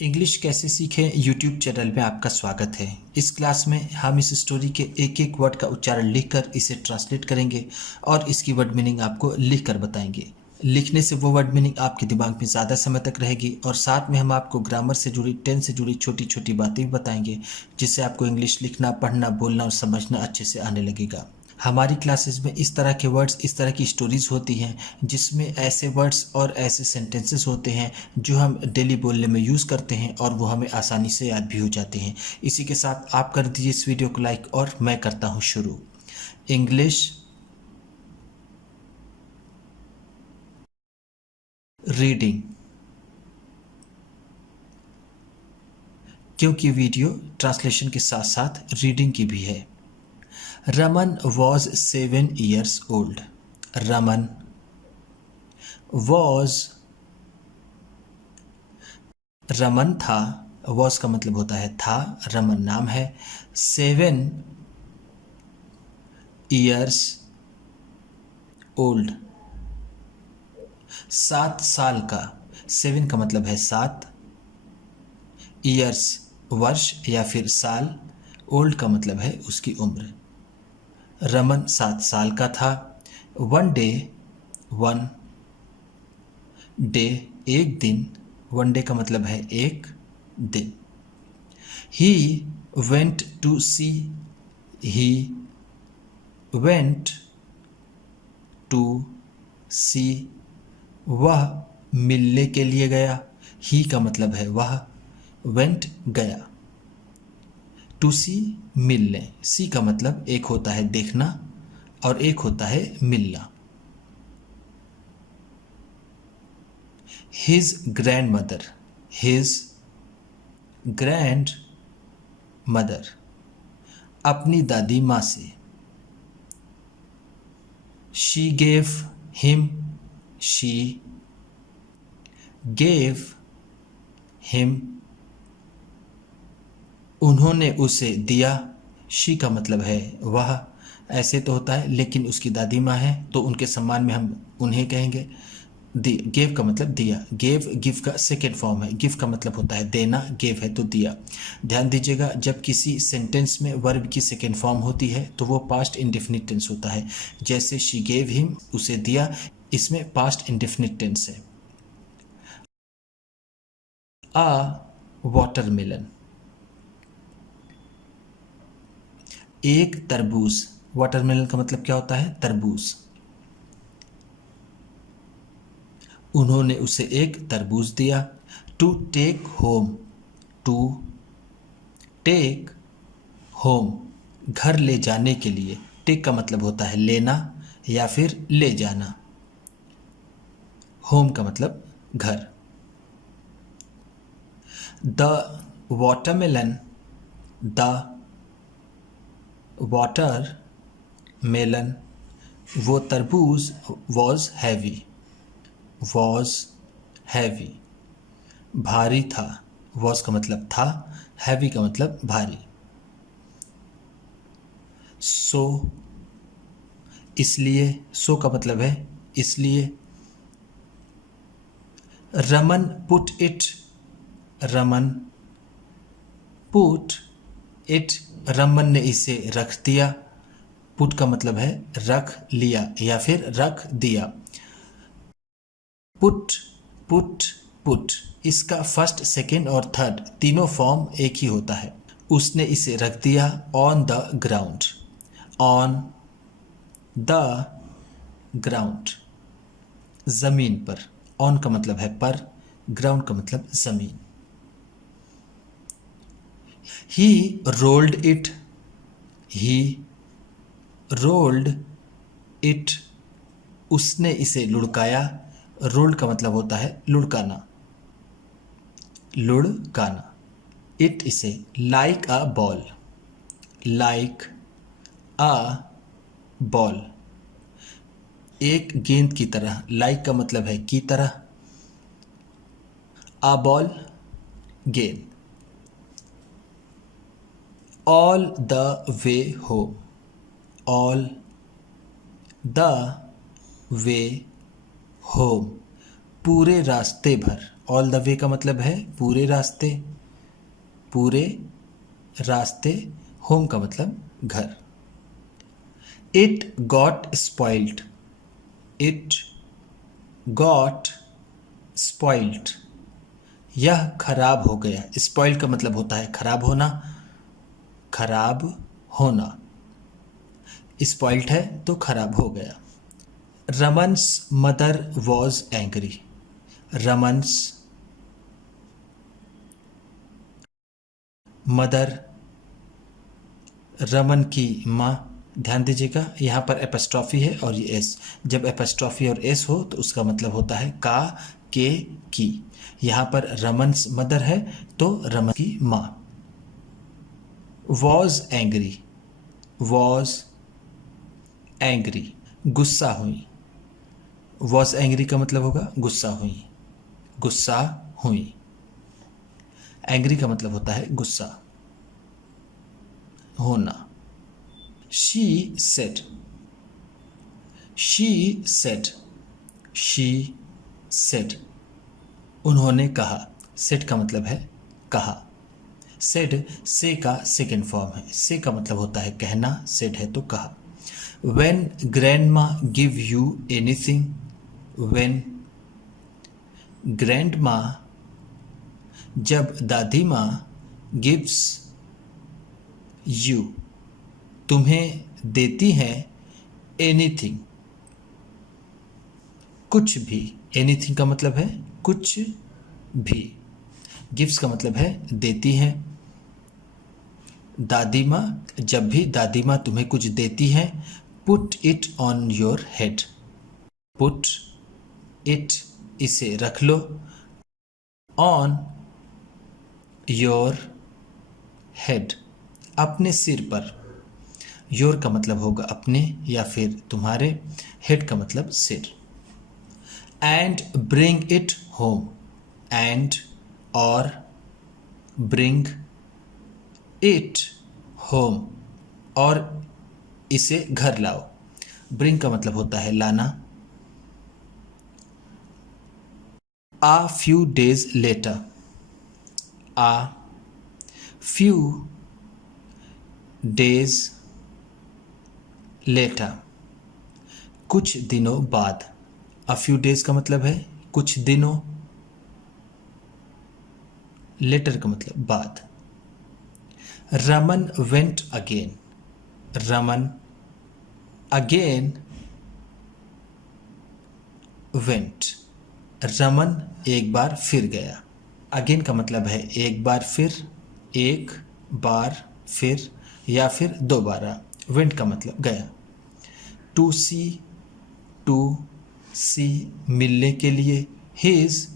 English कैसे सीखें YouTube channel में आपका स्वागत है। इस क्लास में हम इस स्टोरी के एक एक वर्ड का उच्चारण लिखकर इसे ट्रांसलेट करेंगे और इसकी वर्ड मीनिंग आपको लिखकर बताएंगे। लिखने से वो वर्ड मीनिंग आपके दिमाग में ज़्यादा समय तक रहेगी और साथ में हम आपको ग्रामर से जुड़ी, टेंस से जुड़ी छोटी छोटी बातें भी बताएंगे, जिससे आपको इंग्लिश लिखना, पढ़ना, बोलना और समझना अच्छे से आने लगेगा। हमारी क्लासेस में इस तरह के वर्ड्स, इस तरह की स्टोरीज़ होती हैं जिसमें ऐसे वर्ड्स और ऐसे सेंटेंसेस होते हैं जो हम डेली बोलने में यूज़ करते हैं और वो हमें आसानी से याद भी हो जाते हैं। इसी के साथ आप कर दीजिए इस वीडियो को लाइक और मैं करता हूँ शुरू। इंग्लिश रीडिंग, क्योंकि वीडियो ट्रांसलेशन के साथ साथ रीडिंग की भी है। Raman was 7 years old. Raman was, Raman था, वॉज का मतलब होता है था, रमन नाम है। 7 years old, 7 साल का। 7 का मतलब है 7, ईयर्स वर्ष या फिर साल, ओल्ड का मतलब है उसकी उम्र। रमन 7 साल का था। वन डे, वन डे एक दिन, वन डे का मतलब है एक दिन। He went to see, he went to see, वह मिलने के लिए गया। ही का मतलब है वह, वेंट गया, टू सी मिलने। सी का मतलब एक होता है देखना और एक होता है मिलना। His grand mother, his grand mother, अपनी दादी माँ से। She gave him, she gave him, उन्होंने उसे दिया। शी का मतलब है वह, ऐसे तो होता है लेकिन उसकी दादी माँ है तो उनके सम्मान में हम उन्हें कहेंगे। गेव का मतलब दिया। गेव गिव का सेकेंड फॉर्म है। गिव का मतलब होता है देना, गेव है तो दिया। ध्यान दीजिएगा, जब किसी सेंटेंस में वर्ब की सेकेंड फॉर्म होती है तो वो पास्ट इंडेफिनिट टेंस होता है। जैसे शी गेव हिम, उसे दिया, इसमें पास्ट इंडेफिनिट टेंस है। आ वाटरमेलन, एक तरबूज। वाटरमेलन का मतलब क्या होता है? तरबूज। उन्होंने उसे एक तरबूज दिया। To take home, to take home, घर ले जाने के लिए। टेक का मतलब होता है लेना या फिर ले जाना। होम का मतलब घर। The watermelon, the water melon, वो तरबूज, वॉज हैवी, वॉज हैवी, भारी था। वॉज का मतलब था, हैवी का मतलब भारी। सो, इसलिए, सो का मतलब है इसलिए। Raman put it, Raman put it, Raman ने इसे रख दिया। पुट का मतलब है रख लिया या फिर रख दिया। पुट, पुट, पुट, इसका फर्स्ट, सेकेंड और थर्ड तीनों फॉर्म एक ही होता है। उसने इसे रख दिया on the ground, on the ground, जमीन पर। ऑन का मतलब है पर, ग्राउंड का मतलब जमीन। He rolled it, he rolled it, उसने इसे लुढ़काया। रोल्ड का मतलब होता है लुढ़काना, लुढ़काना। इट इसे like a ball, like a ball, एक गेंद की तरह। लाइक का मतलब है की तरह, अ बॉल गेंद। All the way home, all the way home, पूरे रास्ते भर। ऑल द वे का मतलब है पूरे रास्ते, पूरे रास्ते। होम का मतलब घर। It got spoiled, it got spoiled, यह खराब हो गया। स्पॉइल्ड का मतलब होता है खराब होना, खराब होना। स्पॉइल्ड है तो खराब हो गया। Raman's mother was angry, Raman's mother, Raman की माँ। ध्यान दीजिएगा यहाँ पर एपस्ट्रॉफी है और ये एस। जब एपस्ट्रॉफी और एस हो तो उसका मतलब होता है का, के, की। यहाँ पर रमन्स मदर है तो रमन की माँ। वॉज एंग्री, वॉज एंग्री, गुस्सा हुई। वॉज एंग्री का मतलब होगा गुस्सा हुई, गुस्सा हुई। एंग्री का मतलब होता है गुस्सा होना। She said, she said, she said, उन्होंने कहा। सेड का मतलब है कहा। सेड से का सेकेंड फॉर्म है। से का मतलब होता है कहना, सेड है तो कहा। When grandma give you anything, when grandma, जब दादी माँ, गिव्स यू, तुम्हें देती हैं, एनीथिंग, कुछ भी। एनीथिंग का मतलब है कुछ भी। गिफ्ट्स का मतलब है देती हैं। दादी माँ, जब भी दादी माँ तुम्हें कुछ देती हैं, put it on your head, put it, इसे रख लो, ऑन योर हेड, अपने सिर पर। योर का मतलब होगा अपने या फिर तुम्हारे, हेड का मतलब सिर। And bring it home, and और ब्रिंग इट होम, और इसे घर लाओ। ब्रिंग का मतलब होता है लाना। आ फ्यू डेज लेटर, आ फ्यू डेज लेटर, कुछ दिनों बाद। अ फ्यू डेज का मतलब है कुछ दिनों, लेटर का मतलब बाद। Raman went again, Raman again went, Raman एक बार फिर गया। अगेन का मतलब है एक बार फिर, एक बार फिर या फिर दोबारा। वेंट का मतलब गया। टू सी, टू सी, मिलने के लिए। हिज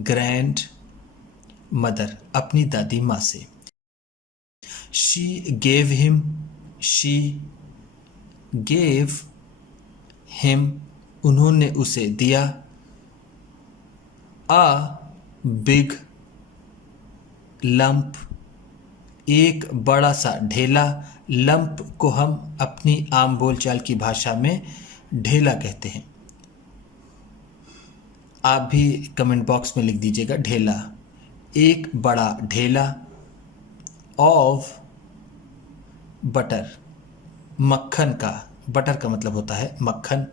ग्रैंड मदर, अपनी दादी माँ से। She gave him, she gave him, उन्होंने उसे दिया। अ बिग लंप, एक बड़ा सा ढेला। लंप को हम अपनी आम बोलचाल की भाषा में ढेला कहते हैं। आप भी कमेंट बॉक्स में लिख दीजिएगा ढेला। एक बड़ा ढेला। ऑफ बटर, मक्खन का। बटर का मतलब होता है मक्खन।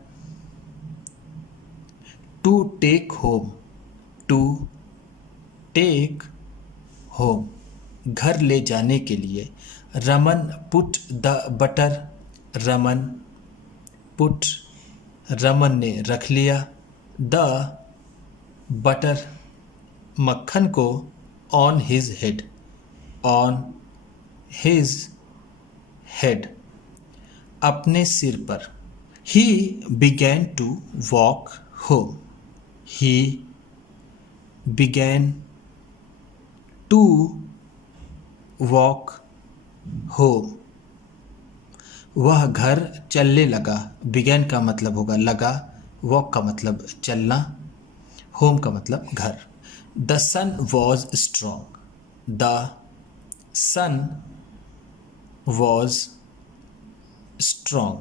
To take home, to take home, घर ले जाने के लिए। Raman put the butter, Raman put, Raman ने रख लिया। द बटर, मक्खन को। On his head, on his head, अपने सिर पर। He began to walk home, he began to walk home, वह घर चलने लगा। बिगैन का मतलब होगा लगा, वॉक का मतलब चलना, होम का मतलब घर। The sun was strong, the sun was strong,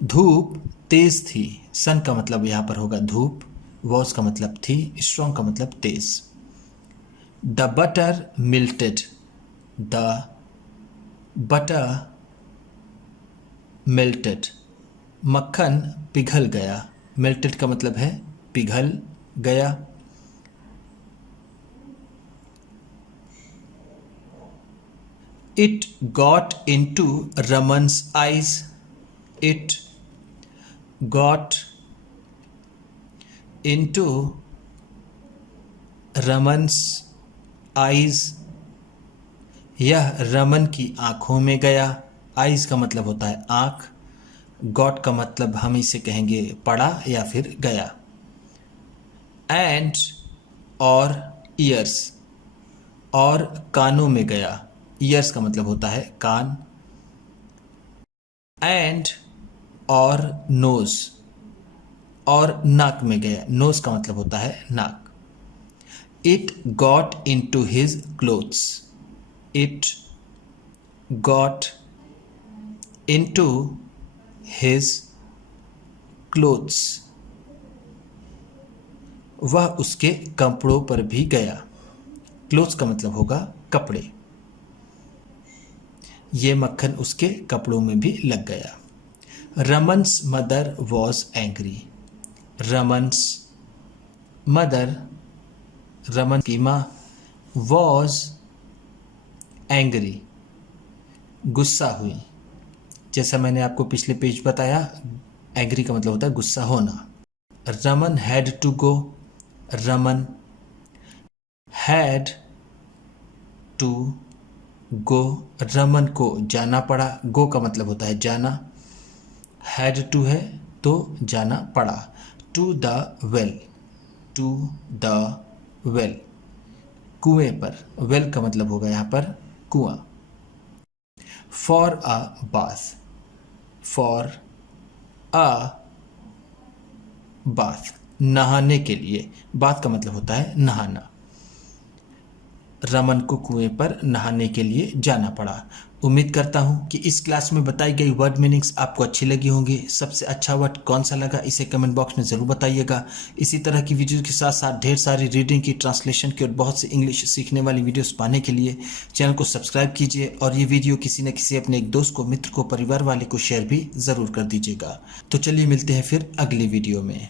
धूप तेज थी, सन का मतलब यहाँ पर होगा धूप, वॉज का मतलब थी, स्ट्रॉन्ग का मतलब तेज। The butter melted, the butter melted, मक्खन पिघल गया, मेल्टेड का मतलब है पिघल गया। It got into Raman's eyes, it got into Raman's eyes, यह रमन की आंखों में गया। आइज का मतलब होता है आंख, गॉट का मतलब हम इसे कहेंगे पड़ा या फिर गया। एंड और ईयर्स, और कानों में गया, ईयर्स का मतलब होता है कान। एंड और नोज, और नाक में गया, नोज का मतलब होता है नाक। It got into his clothes, it got into his clothes, वह उसके कपड़ों पर भी गया। क्लोथ्स का मतलब होगा कपड़े। ये मक्खन उसके कपड़ों में भी लग गया। Raman's mother was angry, Raman's mother, Raman की माँ, वॉज एंग्री, गुस्सा हुई। जैसा मैंने आपको पिछले पेज बताया, एंग्री का मतलब होता है गुस्सा होना। Raman had to go, Raman had to go, Raman को जाना पड़ा, गो का मतलब होता है जाना, हैड टू है तो जाना पड़ा। To the well, to the well, कुएं पर, वेल का मतलब होगा यहाँ पर कुआं। For a bath, for a bath, नहाने के लिए, बाथ का मतलब होता है नहाना। रमन को कुएं पर नहाने के लिए जाना पड़ा। उम्मीद करता हूं कि इस क्लास में बताई गई वर्ड मीनिंग्स आपको अच्छी लगी होंगी। सबसे अच्छा वर्ड कौन सा लगा इसे कमेंट बॉक्स में ज़रूर बताइएगा। इसी तरह की वीडियो के साथ साथ ढेर सारी रीडिंग की, ट्रांसलेशन की और बहुत सी इंग्लिश सीखने वाली वीडियोस पाने के लिए चैनल को सब्सक्राइब कीजिए और ये वीडियो किसी न किसी अपने एक दोस्त को, मित्र को, परिवार वाले को शेयर भी ज़रूर कर दीजिएगा। तो चलिए मिलते हैं फिर अगली वीडियो में।